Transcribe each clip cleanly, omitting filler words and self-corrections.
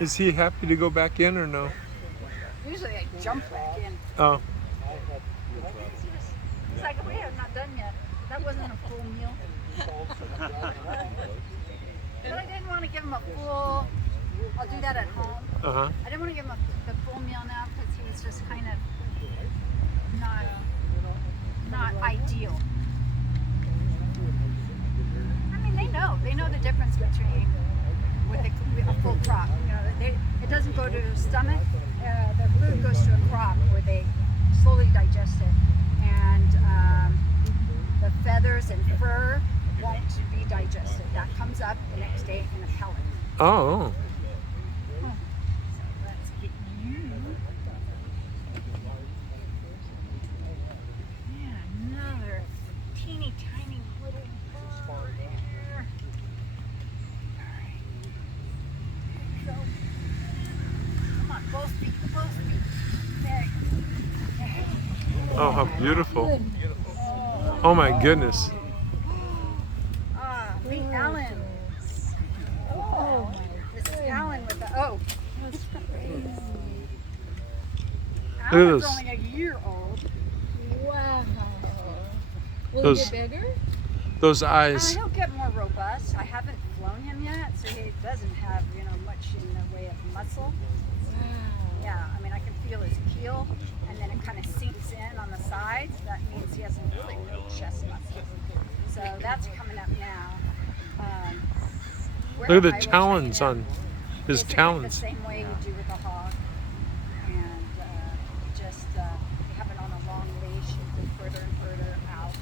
Is he happy to go back in or no? Usually I jump back in. Oh. It's like, wait, I'm not done yet. That wasn't a full meal. But I didn't want to give him a full, I'll do that at home. Uh-huh. I didn't want to give him the full meal now because he was just kind of not ideal. I mean, they know the difference between with a full crop. You know, it doesn't go to the stomach. The food goes to a crop where they slowly digest it, and the feathers and fur won't be digested. That comes up the next day in a pellet. Oh. So let's get you. Yeah, another teeny tiny little bird here. Alright. There you go. Come on, both feet. There you go. Oh, how beautiful. Oh my goodness. Meet Alan. Oh, this is Alan with the That's crazy. Alan's those. only a year old. Wow. Will Those- he get bigger? Those eyes. He'll get more robust. I haven't flown him yet, so he doesn't have much in the way of muscle. Wow. Yeah, I mean I can feel his keel, and then it kind of sinks in on the sides. That means he has really no chest muscle. So that's coming up now. Look at the I will talons train on him his basically talons. the same way you do with a hog, and just you have it on a long leash. You go further and further out.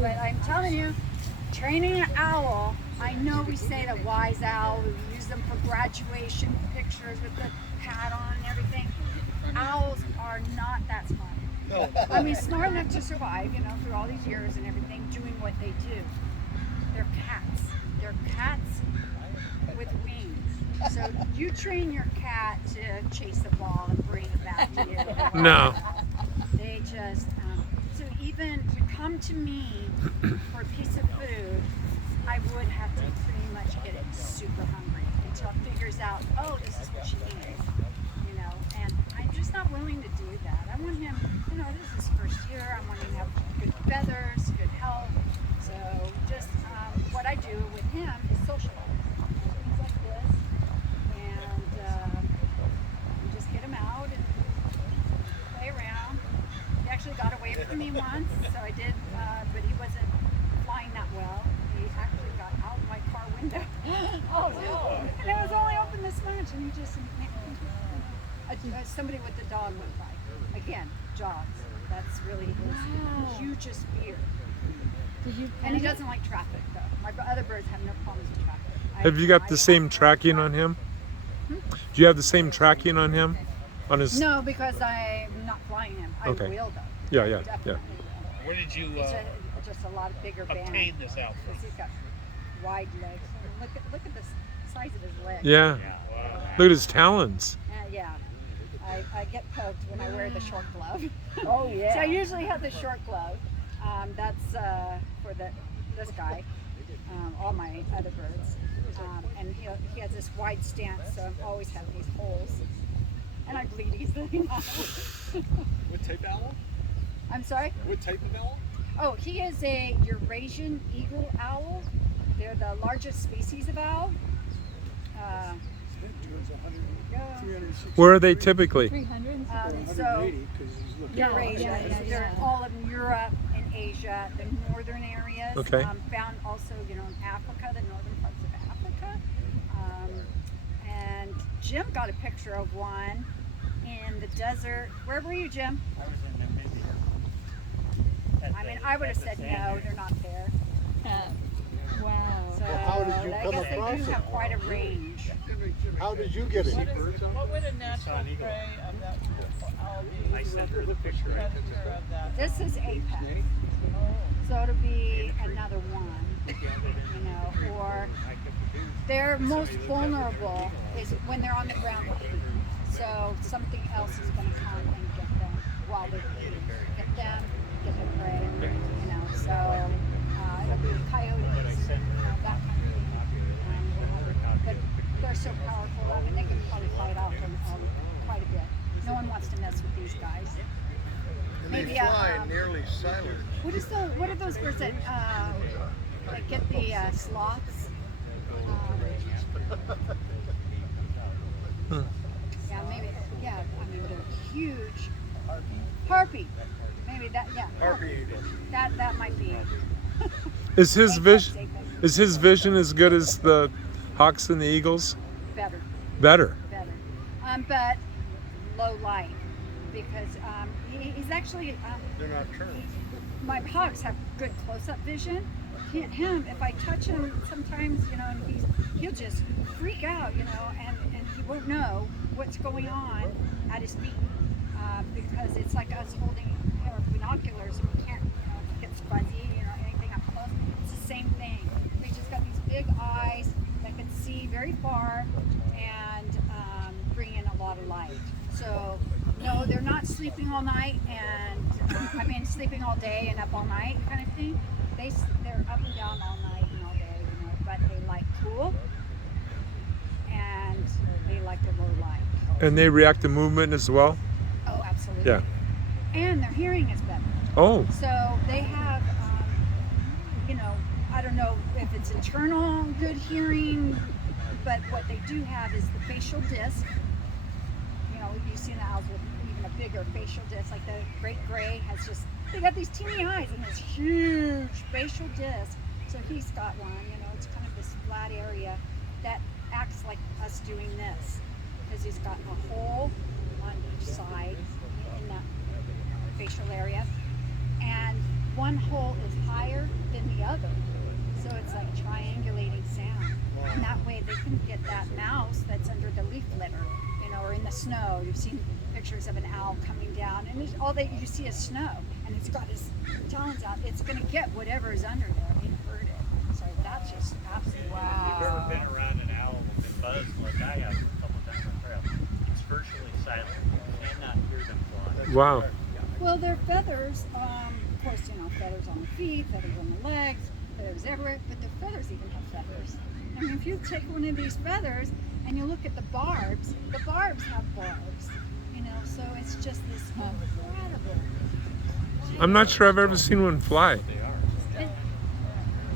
But I'm telling you, training an owl. I know we say the wise owl. We use them for graduation pictures with the hat on and everything. Owls are not that smart. I mean, smart enough to survive, through all these years and everything, doing what they do. They're cats. They're cats with wings. So you train your cat to chase the ball and bring it back to you. No. They just, so even to come to me for a piece of food, I would have to pretty much get it super hungry until it figures out, oh, this is what she needs. And I'm just not willing to do that. I want him, this is his first year. I want him to have good feathers, good health. So just what I do with him is socialize. Things like this. And we just get him out and play around. He actually got away from me once, so I did, but he wasn't flying that well. He actually got out my car window. Oh no. And it was only open this much, and he just somebody with the dog went by. Again, jogs. That's really his hugest fear. And he doesn't like traffic, though. My other birds have no problems with traffic. Have you got the same tracking on him? Do you have the same tracking on him? On his? No, because I'm not flying him. I Okay. will, though. Yeah, yeah, Definitely yeah. will. Where did you Just a lot bigger band. obtain this outfit? Because he's got wide legs. Look at the size of his legs. Yeah. Yeah, wow. Look at his talons. Yeah. I get poked when I wear the short glove. Oh yeah. So I usually have the short glove. That's for this guy, all my other birds. And he has this wide stance, so I always have these holes. And I bleed easily now. What type owl? I'm sorry? What type of owl? Oh, he is a Eurasian eagle owl. They're the largest species of owl. Where are they typically? 300. So Yeah, Eurasia. yeah, They're yeah. all of Europe and Asia, the northern areas. Okay. Found also, in Africa, the northern parts of Africa. And Jim got a picture of one in the desert. Where were you, Jim? I was in Namibia. I mean, I would have said no, they're not there. Wow. So how did you I come guess they across do it? have quite a range. How did you get it? What would a natural prey of that owl be? I sent her the picture. Predator of that. This is apex. So it'll be another one, or they're most vulnerable is when they're on the ground eating. So something else is going to come and get them while they're eating. Get them, get their prey, so it'll be coyotes, that kind of thing. Yeah, fly nearly silent. what are those birds that get the sloths? Yeah, maybe. Yeah, I mean they're huge. Harpy. Maybe that. Yeah. Harpy. That might be. Is his vision Apex. is his vision as good as the Hawks and the Eagles? Better. Better. But low light because he's actually. They're not turned. My Hawks have good close-up vision. Him, if I touch him, sometimes and he'll just freak out, and he won't know what's going on at his feet because it's like us holding binoculars and we can't, it gets fuzzy, anything up close. It's the same thing. They just got these big eyes that can see very far and bring in a lot of light. So no, they're not sleeping all night and sleeping all day and up all night kind of thing. They're up and down all night and all day, but they like cool and they like the low light. And they react to movement as well? Oh, absolutely. Yeah. And their hearing is better. Oh. So they have, I don't know if it's internal good hearing, but what they do have is the facial disc. You've seen the owls with even a bigger facial disc, like the great gray they got these teeny eyes and this huge facial disc. So he's got one, it's kind of this flat area that acts like us doing this because he's got a hole on each side in that facial area. And one hole is higher than the other. So it's like triangulating sound. And that way they can get that mouse that's under the leaf litter, or in the snow. You've seen pictures of an owl coming down and all that you see is snow. And it's got his talons out. It's going to get whatever is under there and hurt it. So that's just absolutely You've ever been around an owl with a buzz like I have a couple times on trail? It's virtually silent. You cannot hear them fly. Wow. Well, their feathers, of course, feathers on the feet, feathers on the legs, feathers everywhere, but their feathers even have feathers. I mean, if you take one of these feathers and you look at the barbs have barbs, so it's just this incredible. I'm not sure I've ever seen one fly.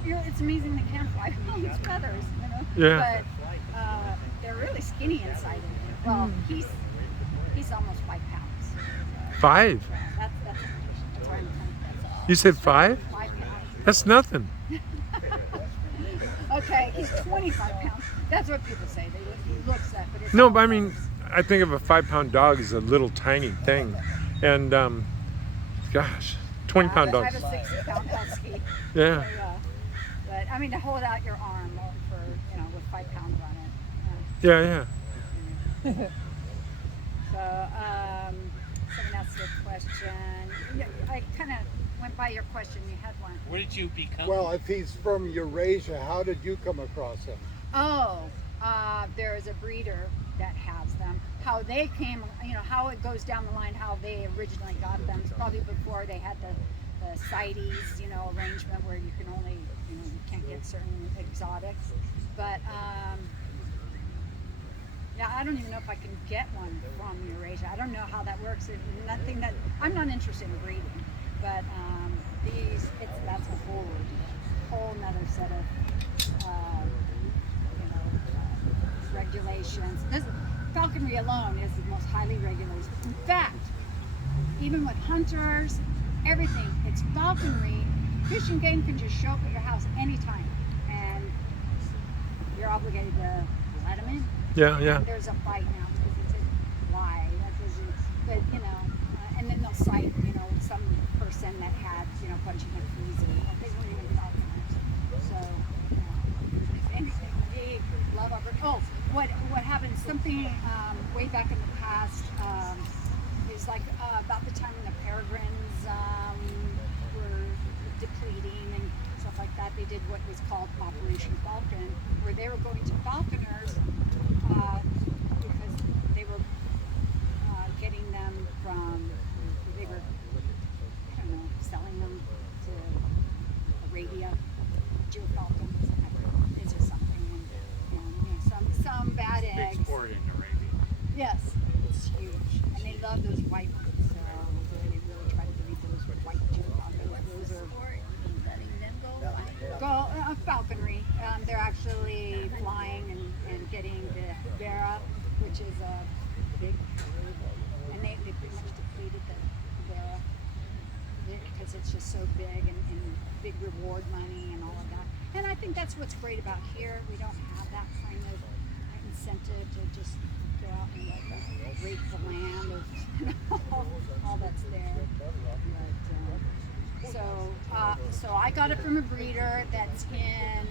It's amazing they can fly with these feathers, Yeah. But they're really skinny inside. Well, he's almost 5 pounds. 5? That's why I'm You said 5? 5 pounds. That's nothing. Okay, he's 25 pounds. That's what people say. He looks that, but it's No, all but I mean, feathers. I think of a 5-pound dog as a little tiny thing. And, gosh, 20-pound I have dogs. a 60-pound husky. Yeah. But I mean, to hold out your arm for with 5 pounds on it. Yeah, yeah. So someone asked a question. Yeah, I kind of went by your question. You had one. Where did you become? Well, if he's from Eurasia, how did you come across him? Oh, there is a breeder that has them. How they came, how it goes down the line, how they originally got them. It's probably before they had the CITES, arrangement where you can only, you can't get certain exotics. But yeah, I don't even know if I can get one from Eurasia. I don't know how that works. It's nothing that I'm not interested in breeding. But that's a whole nother set of regulations. Falconry alone is the most highly regulated. In fact, even with hunters, everything, it's falconry. Fish and Game can just show up at your house anytime, and you're obligated to let them in. Yeah, yeah. There's a fight now because it's why. But and then they'll cite some person that had a bunch of monkeys and they weren't even falconers. So anything they love over. Oh, what happened? Something way back in the past is like about the time when the peregrines were depleting and stuff like that. They did what was called Operation Falcon, where they were going to falconers because they were getting them from, they were, I don't know, selling them to Arabia, Falcons, is or something, and some bad Big eggs. sport in Arabia. Yes, it's huge, and they love those white ones, so they really try to breed those which is a big, and they pretty much depleted the because it's just so big and big reward money and all of that. And I think that's what's great about here. We don't have that kind of incentive to just go out and like rape the land or all that's there. But, so I got it from a breeder that's in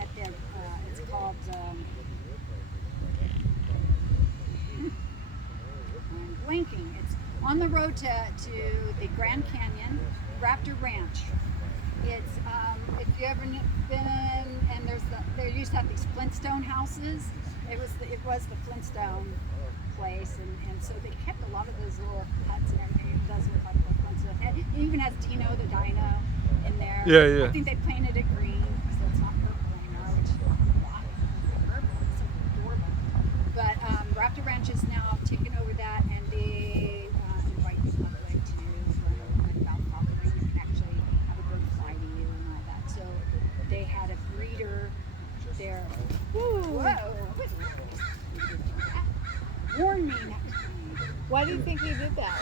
at the it's called I'm blanking. It's on the road to the Grand Canyon Raptor Ranch. It's if you ever been in, and there used to have these Flintstone houses. It was the Flintstone place, and so they kept a lot of those little huts and everything. It does look like the Flintstone. It even has Dino the Dino in there. Yeah, yeah. I think they painted it green, so it's not purple anymore. Which purple, it's so adorable. But Raptor Ranch is now taking over that, and they invite the public to learn about falconry. You can actually have a bird fly to you and all that. So they had a breeder there. Whoa! Warn me next time. Why do you think he did that?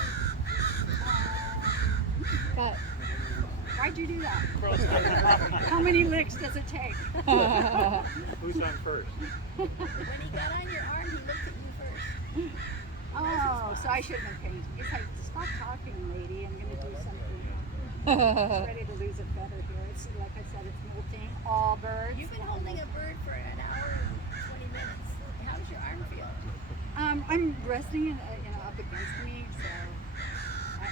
But Why'd you do that? How many licks does it take? Who's on first? When he got on your arm, he looked at you first. Oh, so I should have been paying. He's like, stop talking, lady. I'm going to do something. He's ready to lose a feather here. It's like I said, it's molting all birds. You've been holding a bird for an hour and 20 minutes. How does your arm feel? I'm resting up against me, so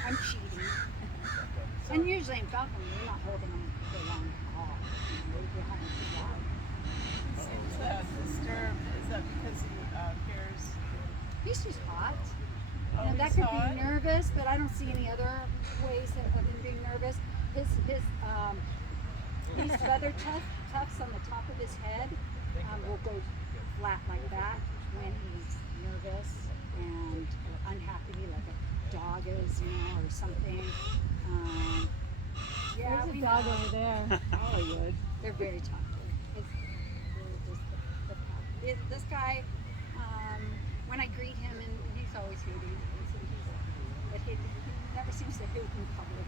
I'm cheating. And usually in falconry, we're not holding them for long at all. We're having to fly. Seems disturbed. Is that because he fears? He's just hot. Oh, You know, that he's could hot? be nervous, but I don't see any other ways of him being nervous. His these feather tufts on the top of his head will go flat like that when he's nervous and unhappy, like a dog is, or something. Yeah, there's we a dog know. over there. Hollywood. They're very talkative. This guy, when I greet him, and he's always hooting, but he never seems to hoot in public.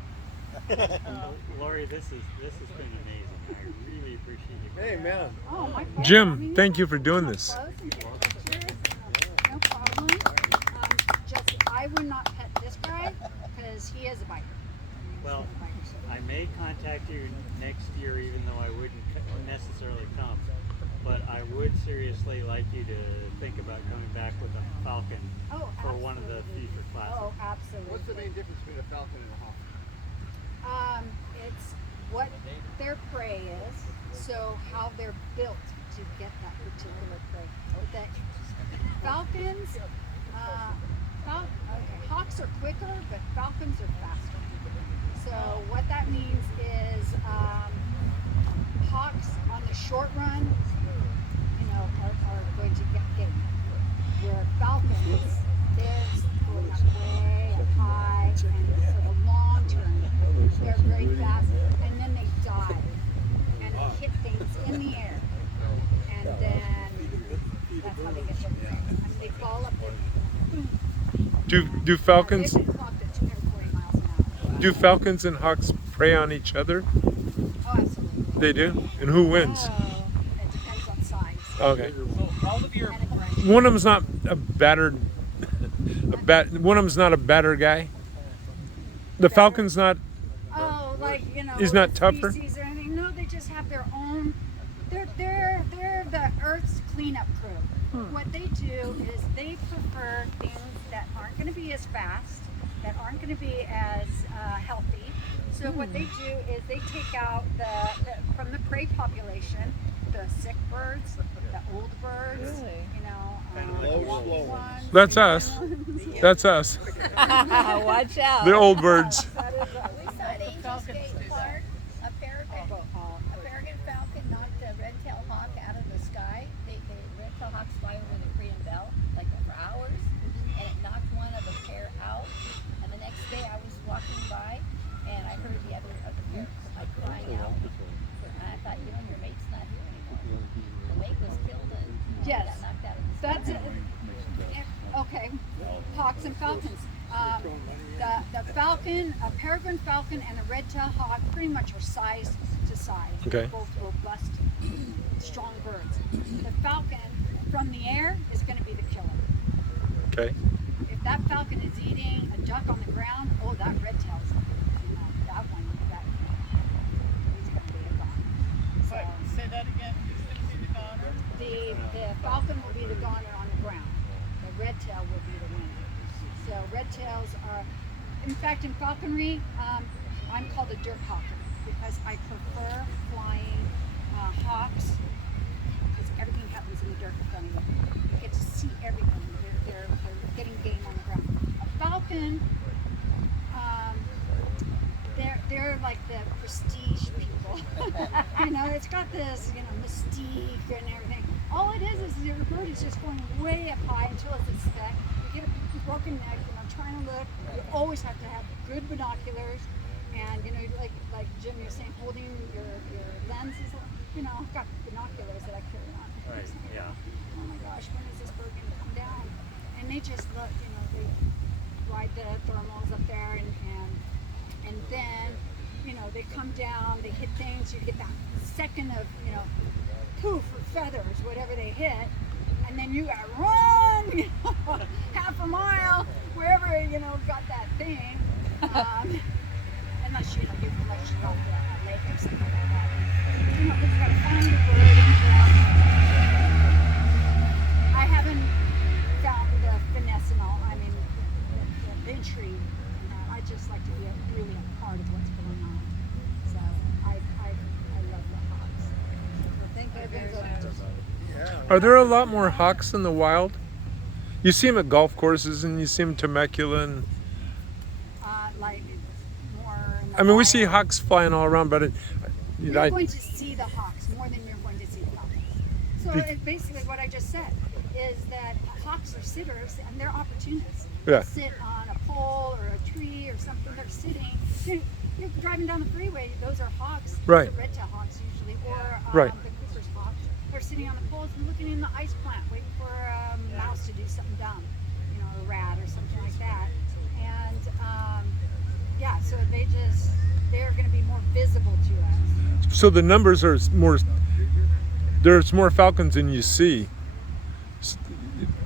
Lori, this has been amazing. I really appreciate you. Hey, man. Oh, my pleasure. Jim, I mean, thank you have for to doing come this. close and take pictures. No problem. Just I would not pet this guy because he is a biker. Well, I may contact you next year, even though I wouldn't necessarily come. But I would seriously like you to think about coming back with a falcon for one of the future classes. Oh, absolutely. What's the main difference between a falcon and a hawk? It's what their prey is, so how they're built to get that particular prey. The falcons, hawks are quicker, but falcons are faster. So what that means is hawks on the short run, are going to get game. Where falcons, they're going up way up high, and for the long term, they're very fast, and then they dive, and they hit things in the air, and then that's how they get their prey. I mean, they fall up and boom. Do falcons They've been clocked at 240 miles an hour. do falcons and hawks prey on each other? Oh, absolutely. They do? And who wins? Oh, it depends on size Okay. So all of your and aggression. One of them's not a battered one of them's not a batter guy. The falcon's not. Oh, like He's not the tougher? species or anything. No, they just have their own. They're the Earth's cleanup crew. What they do is they prefer things that aren't going to be as fast, that aren't going to be as healthy. So what they do is they take out the from the prey population, the sick birds, the old birds. Really? The Low, wonky slow. ones. That's us. That's us. Watch out. The old birds. That is us. We saw at Angel Skate Park a peregrine falcon knocked a red-tailed hawk out of the sky. They red-tailed hawks fly over the Korean belt like for hours, and it knocked one of the pair out. And the next day I was walking by, and I heard the other of the pair like crying out. And I thought, your mate's not here anymore. The mate was killed and Yes. got knocked out of the sky. hawks and falcons. The falcon, a peregrine falcon, and a red-tailed hawk pretty much are size to size. Okay. They're both robust, strong birds. The falcon from the air is going to be the killer. Okay. If that falcon is eating a duck on the ground, oh, that red-tail's, that one, he's going to be a goner. So, Wait, say that again. Who's going to be the goner? the falcon will be the goner on the ground. The red tail will be the winner. So red tails are, in fact, in falconry, I'm called a dirt hawker because I prefer flying hawks because everything happens in the dirt in front of you. You get to see everything. They're getting game on the ground. A falcon, they're like the prestige people. It's got this, mystique and everything. All it is your bird is just going way up high until it's a speck. You get a broken neck, trying to look. You always have to have good binoculars, and like Jim, you're saying, holding your lenses. I've got binoculars that I carry on. Right. Yeah. Oh my gosh, when is this bird going to come down? And they just look, they ride the thermals up there, and then they come down, they hit things. You get that second of poof or feathers, whatever they hit, and then you gotta run half a mile wherever got that thing, unless you got a lake or something like that. But you gotta find the bird. I haven't found the finesse and all. I mean, the intrigue. I just like to be really a part of what's going on. So I love the hawks. Well, thank you very much. Yeah. Are there a lot more hawks in the wild? You see them at golf courses and you see them Temecula and Like more. In the I mean we see wild. hawks flying all around, but You're going to see the hawks more than you're going to see the falcons. So basically what I just said is that hawks are sitters and they're opportunists. Yeah. They sit on a pole or a tree or something. They're sitting. You're driving down the freeway. Those are hawks. Right. Those are red-tailed hawks usually, or Right. the Cooper's hawks. They're sitting on the poles and looking in the ice plant, waiting for a mouse to do something dumb, a rat or something like that. And so they're going to be more visible to us. so the numbers are more. There's more falcons than you see,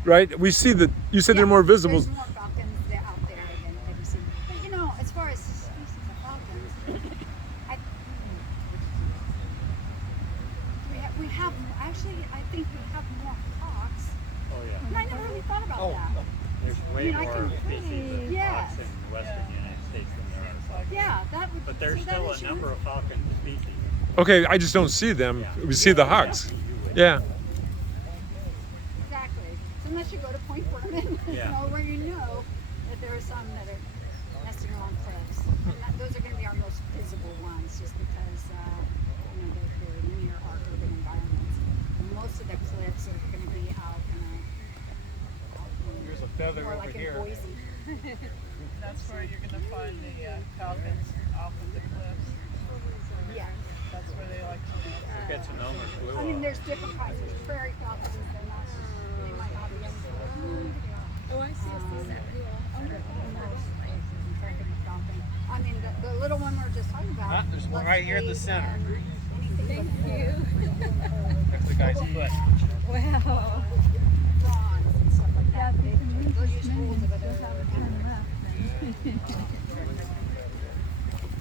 right? We see that you said they're more visible. There's more falcons out there than we've seen. But as far as species of falcons, I think we have more hawks. Oh yeah. And I never really thought about that. There's way I more can species of yes. hawks in the western United States than there are falcons. Yeah, that would. But there's so that still is a number of falcon species. Okay, I just don't see them. We see the hawks. Yeah. Exactly. So unless you go to Point Berman, Yeah. where you know that there are some that are nesting along cliffs. And those are going to be our most visible ones, just because they're near our urban environments. And most of the cliffs are going to be out Here's a feather more over like here. in Boise. That's where you're going to find the falcons off of the cliffs. Yeah. That's where they like to live. Get Sonoma flew I mean, up. there's different kinds. There's prairie falcons. They're not. They might not be in Oh, I see. I mean, the little one we were just talking about. Ah, there's one right here in the center. Thank you. That's the guy's foot. Wow. Prawns and stuff like that. Yeah, They'll use rules of it. They'll have 10 left.